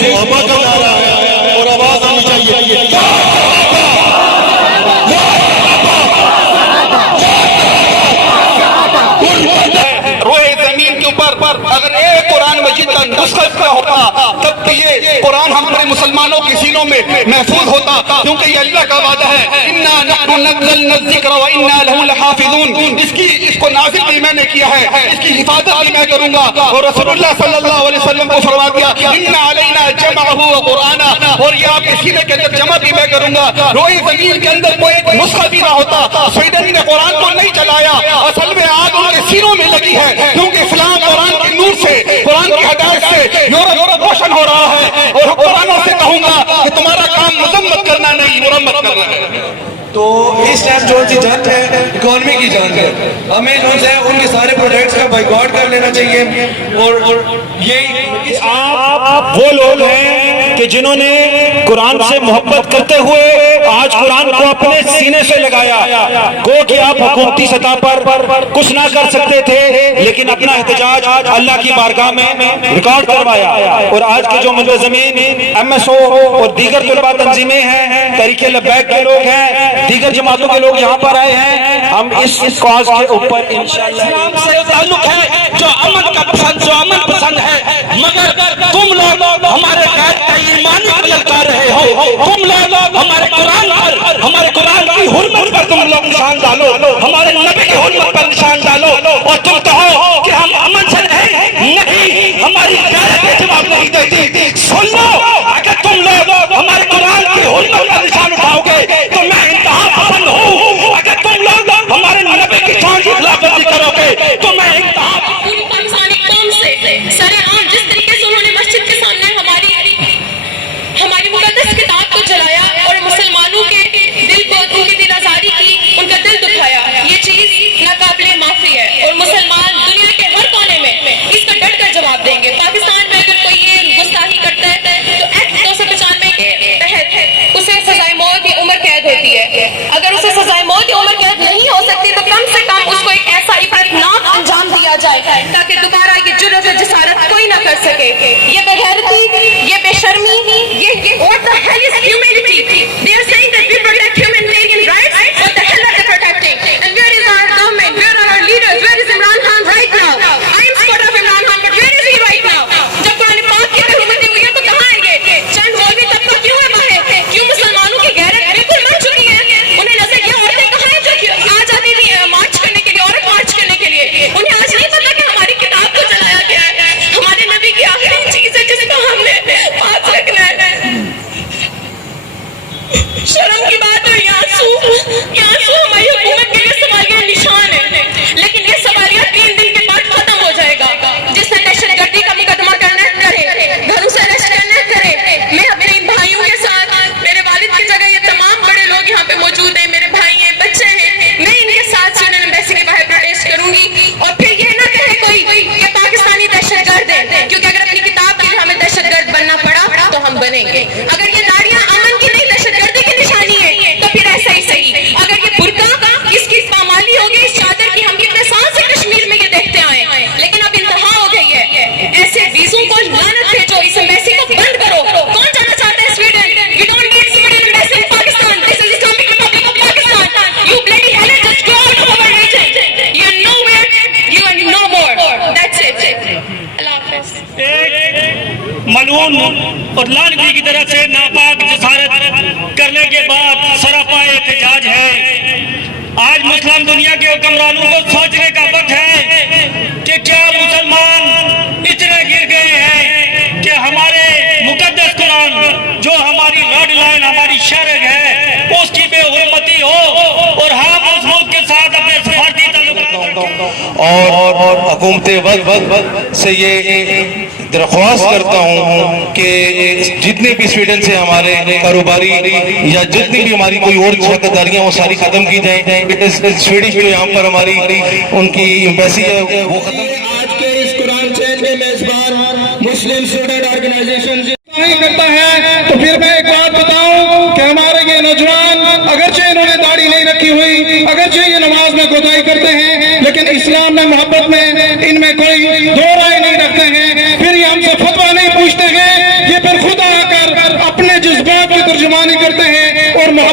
صحابہ کا نعرہ ہے اور آواز آنی چاہیے روئے زمین کے اوپر اگر ایک قرآن مجید کا نسخہ ہوتا تب کہ یہ قرآن ہمارے مسلمانوں کے سینوں میں محفوظ ہوتا، کیونکہ یہ اللہ کا وعدہ ہے اِنَّا نَحْنُ نَزَّلْنَا الذِّكْرَ وَإِنَّا لَهُ لَحَافِظُونَ۔ اس کو نازل بھی میں نے کیا ہے، اس کی حفاظت بھی میں کروں گا، اور رسول اللہ صلی اللہ علیہ وسلم کو فرما دیا اِنَّا عَلَيْنَا جَمْعَهُ وَقُرْآنَهُ، اور یہ آپ کے سینے کے اندر جمع بھی میں کروں گا۔ روئے زمین کے اندر کوئی ایک نسخہ بھی نہ ہوتا، سویڈن نے قرآن کو نہیں چلایا، اصل میں آگ ان کے سینوں میں لگی ہے، کیونکہ اسلام قرآن کے نور سے، قرآن کی ہدایت سے یورپ روشن ہو رہا ہے، اور قرآنوں سے کہوں گا کہ تمہارا کام مذمت کرنا نہیں، مرمت کرنا ہے۔ تو اس ٹائم جو سی جنگ ہے اکانومی کی جنگ ہے، ہمیں جو ہے ان کے سارے پروڈکٹس کا بائیکاٹ کر لینا چاہیے، اور یہ آپ وہ لوگ ہیں کہ جنہوں نے قرآن سے محبت کرتے ہوئے آج قرآن کو اپنے سینے سے لگایا، گو کہ آپ حکومتی سطح پر کچھ نہ کر سکتے تھے، لیکن اپنا احتجاج اللہ کی بارگاہ میں ریکارڈ کروایا، اور آج کے جو منتظمین ایم ایس او اور دیگر طلباء تنظیمیں ہیں، تحریک لبیک کے لوگ ہیں، دیگر جماعتوں کے لوگ یہاں پر آئے ہیں، ہم اس کاز کے اوپر انشاءاللہ اسلام سے تعلق ہے جو امن کا پسند، جو امن پسند ہے، مگر تم لوگ ہمارے غیر ایمانی عمل کر رہے ہو، تم لوگ ہمارے قرآن کی حرمت پر تم لوگ نشان ڈالو، ہمارے نبی کی حرمت پر نشان ڈالو، اور تم کہو کہ ہم امن سے نہیں، ہماری غیرت جواب نہیں دیتی۔ سن لو، اگر تم لوگ ہمارے قرآن کی حرمت پر نشان اٹھاؤ گے تو میں انتہا پسند ہوں، اگر تم لوگ ہمارے نبی کی شان کی خلاف ورزی کرو گے تو میں انتہا پوری پاکستانی قوم سے سرعام جس طریقے سے انہوں نے مسجد کے سامنے ہماری مقدس کتاب کو جلایا اور مسلمانوں کے دل کو، ان کی دل آزاری کی، ان کا دل دکھایا، یہ چیز ناقابل معافی ہے، اور مسلمان دنیا کے ہر کونے میں اس کا ڈٹ کر جواب دیں گے۔ پاکستان میں اگر کوئی یہ گستاخی کرتا ہے تو ایکٹ 295 کے تحت اسے سزائے موت یا عمر قید ہوتی ہے، اگر اسے سزائے موت یا عمر قید نہیں ہو سکتی تو کم سے کم اس کو ایک ایسا عبرتناک انجام دیا جائے تاکہ دوبارہ یہ جرأت و جسارت کوئی نہ کر سکے۔ یہ بغیرتی، یہ بے شرمی، what the hell is humanity? They are saying that we protect humanitarian rights. What the hell are they protecting? And where is our government? Where are our leaders? Where is Imran Khan right now? I am scared of Imran Khan, but where is he right now? جب قرآن پاک کی حکومتیں ہوئی ہیں تو کہاں آئیں گے؟ چند مولوی طبقہ کیوں ہے باہر؟ کیوں مسلمانوں کی غیرت بالکل مر چکی ہے؟ انہیں نظر یہ عورتیں کہاں ہیں جو آ جاتی تھی مارچ کرنے کے لیے، عورت مارچ کرنے کے لیے؟ انہیں آج نہیں پتا کہ ہماری کتاب کو جلایا گیا ہے، ہمارے نبی کی آخری چیز ہے جس کو ہم نے پاس رکھنا ہے۔ شرم کی بات ہے، یہ آنسو ہماری حکومت کے لیے سوالیہ نشان ہے، لیکن یہ سوالیہ 3 دن کے بعد ختم ہو جائے گا۔ جس نے دہشت گردی کا مقدمہ کرنا ہے کرے، گھروں سے ارسٹ کرنا ہے کرے۔ میں اپنے ان بھائیوں کے ساتھ، میرے والد کی جگہ یہ تمام بڑے لوگ یہاں پہ موجود ہیں، میرے بھائی ہیں، بچے ہیں، میں ان کے ساتھ سویڈن ایمبیسی کے باہر پروٹیسٹ کروں گی، اور پھر یہ نہ کہے کوئی کہ پاکستانی دہشت گرد ہے، کیونکہ اگر اپنی کتاب کے لیے ہمیں دہشت گرد بننا پڑا تو ہم بنیں گے۔ اگر یہ داڑیاں امن کی نہیں دہشت گردی کی نشانی ہے تو پھر ایسا ہی صحیح، اگر یہ برقع اس کی پامالی ہوگی، اس چادر کی، ہم کتنے سال سے کشمیر میں یہ دیکھتے آئے، لیکن اب انتہا ہو گئی ہے۔ ایسے ویزوں کو لعنت بھیجو، اس ایمبیسی کو بند کرو۔ کون جانا چاہتا ہے Sweden? We don't need Sweden embassy in Pakistan. This is Islamic Republic of Pakistan. You bloody hell, just go out of our region. You are nowhere, you are no more. That's it. اللہ حافظ۔ ملعون اور لعنتی کی طرف سے ناپاک جسارت کرنے کے بعد سراپا احتجاج ہے۔ آج مسلم دنیا کے حکمرانوں کو سوچنے کا وقت ہے کہ کیا مسلمان اتنے گر گئے ہیں کہ ہمارے مقدس قرآن جو ہماری ریڈ لائن، ہماری شرع ہے، اس کی بے حرمتی ہو اور ہم اس ملک کے ساتھ اپنے سفارتی تعلقات اور حکومت وقت سے یہ درخواست کرتا ہوں کہ جتنے بھی سویڈن سے ہمارے کاروباری یا جتنی بھی ہماری کوئی اور شراکت داریاں وہ ساری ختم کی جائیں۔ سویڈش جو یہاں پر ہماری ان کی ایمبیسی ہے وہ ختم۔ آج کے اس قرآن چین کے میزبان مسلم اسٹوڈنٹ آرگنائزیشن کرتا ہے، تو پھر میں ایک بات بتاؤں کہ ہمارے یہ نوجوان اگرچہ انہوں نے داڑھی نہیں رکھی ہوئی، اگرچہ یہ نماز میں کوتاہی کرتے ہیں، لیکن اسلام میں محبت میں ان میں کوئی دو رائے نہیں رکھتے ہیں، پھر یہ ہم سے فتویٰ نہیں پوچھتے ہیں، یہ پھر خود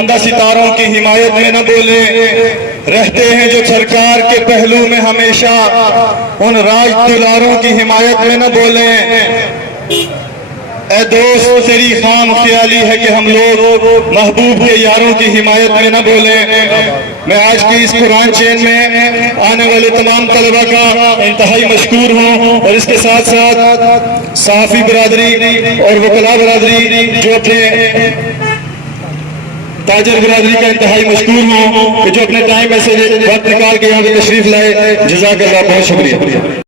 تابندہ ستاروں کی حمایت میں نہ بولیں، رہتے ہیں جو سرکار کے پہلو میں ہمیشہ، ان راج دلاروں کی حمایت میں نہ بولیں۔ اے دوست تیری خام خیالی ہے کہ ہم لوگ محبوب کے یاروں کی حمایت میں نہ بولیں۔ میں آج کی اس قرآن چین میں آنے والے تمام طلبہ کا انتہائی مشکور ہوں، اور اس کے ساتھ ساتھ صحافی برادری اور وکلاء برادری جو اپنے تاجر برادری کا انتہائی مشکور ہوں کہ جو اپنے ٹائم میں سے وقت نکال کے یہاں پہ تشریف لائے۔ جزاک اللہ، بہت شکریہ۔